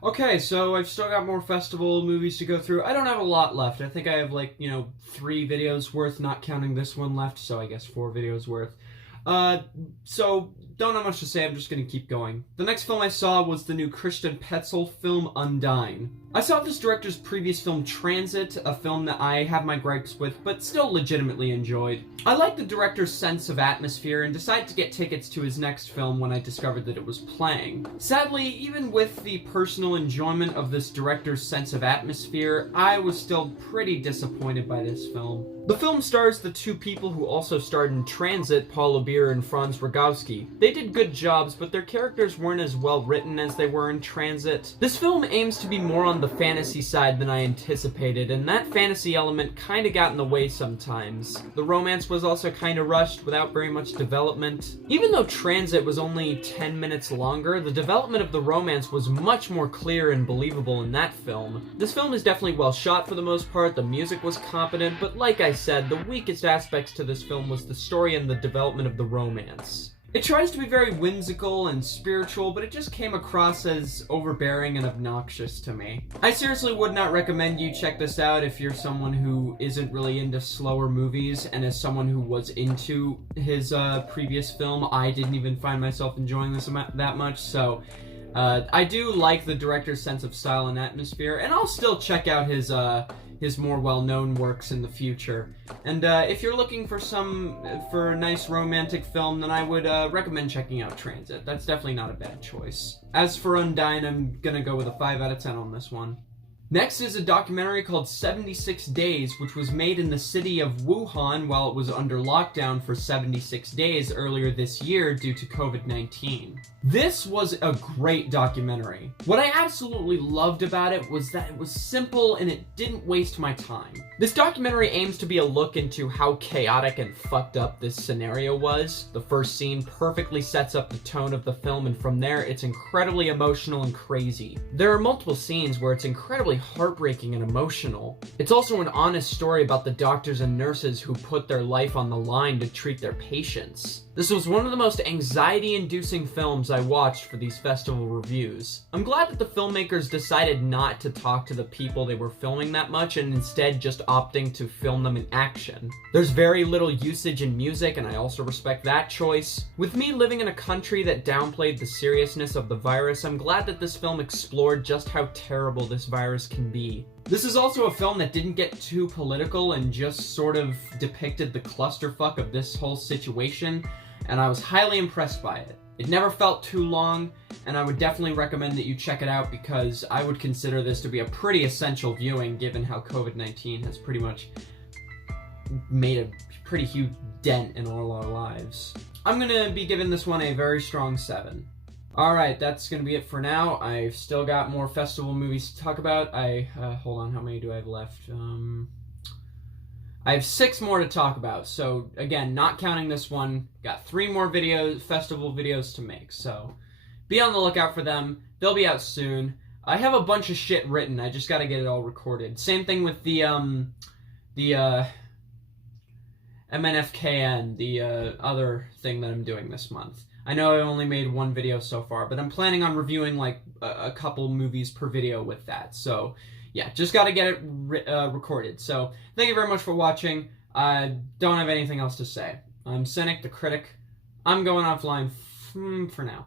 Okay, so I've still got more festival movies to go through. I don't have a lot left. I think I have, 3 videos worth, not counting this one left, so I guess 4 videos worth. Uh, so, don't have much to say, I'm just gonna keep going. The next film I saw was the new Christian Petzold film, Undine. I saw this director's previous film, Transit, a film that I have my gripes with, but still legitimately enjoyed. I liked the director's sense of atmosphere and decided to get tickets to his next film when I discovered that it was playing. Sadly, even with the personal enjoyment of this director's sense of atmosphere, I was still pretty disappointed by this film. The film stars the 2 people who also starred in Transit, Paul Aubire and Franz Rogowski. They did good jobs, but their characters weren't as well written as they were in Transit. This film aims to be more on the fantasy side than I anticipated, and that fantasy element kinda got in the way sometimes. The romance was also kinda rushed without very much development. Even though Transit was only 10 minutes longer, the development of the romance was much more clear and believable in that film. This film is definitely well shot for the most part, the music was competent, but like I said, the weakest aspects to this film was the story and the development of the romance. It tries to be very whimsical and spiritual, but it just came across as overbearing and obnoxious to me. I seriously would not recommend you check this out if you're someone who isn't really into slower movies, and as someone who was into his previous film, I didn't even find myself enjoying this that much, so I do like the director's sense of style and atmosphere, and I'll still check out his more well-known works in the future. And if you're looking for a nice romantic film, then I would recommend checking out Transit. That's definitely not a bad choice. As for Undine, I'm gonna go with a 5 out of 10 on this one. Next is a documentary called 76 Days, which was made in the city of Wuhan while it was under lockdown for 76 days earlier this year due to COVID-19. This was a great documentary. What I absolutely loved about it was that it was simple and it didn't waste my time. This documentary aims to be a look into how chaotic and fucked up this scenario was. The first scene perfectly sets up the tone of the film, and from there it's incredibly emotional and crazy. There are multiple scenes where it's incredibly heartbreaking and emotional. It's also an honest story about the doctors and nurses who put their life on the line to treat their patients. This was one of the most anxiety-inducing films I watched for these festival reviews. I'm glad that the filmmakers decided not to talk to the people they were filming that much and instead just opting to film them in action. There's very little usage in music, and I also respect that choice. With me living in a country that downplayed the seriousness of the virus, I'm glad that this film explored just how terrible this virus can be. This is also a film that didn't get too political and just sort of depicted the clusterfuck of this whole situation, and I was highly impressed by it. It never felt too long, and I would definitely recommend that you check it out because I would consider this to be a pretty essential viewing given how COVID-19 has pretty much made a pretty huge dent in all our lives. I'm gonna be giving this one a very strong 7. Alright, that's gonna be it for now. I've still got more festival movies to talk about. Hold on, how many do I have left? I have 6 more to talk about, so again, not counting this one, got 3 more festival videos to make, so be on the lookout for them. They'll be out soon. I have a bunch of shit written, I just gotta get it all recorded. Same thing with the MNFKN, the other thing that I'm doing this month. I know I only made 1 video so far, but I'm planning on reviewing like a couple movies per video with that, so yeah, just gotta get it recorded. So, thank you very much for watching. I don't have anything else to say. I'm Cynic, the Critic. I'm going offline for now.